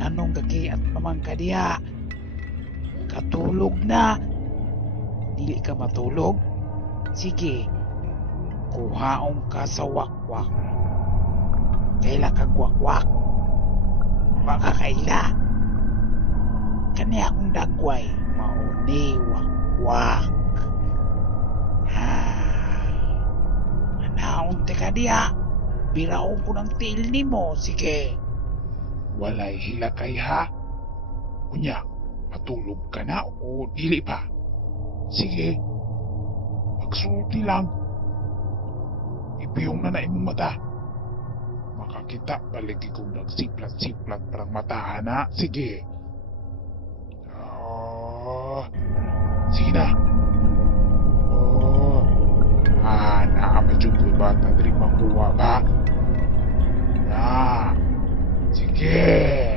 Nganong gagiat naman ka diha? Katulog na. Dili ka matulog? Sige, kuhaon ka sa wakwak. Kaila kag wakwak. Baka kaila. Kani akong dagway. Mauni wakwak. Manaon te ka diha. Biraon ko ng tiil nimo. Sige. Walay hilakay ha. Unya, matulog ka na o dili pa? Sige, magsulti lang. Ipiyong na imong mata. Makakita balik kong nagsiplat-siplat parang matahan ha. Sige. Sige na. Naamajud ko bata dari makuha ba? Na. Sige.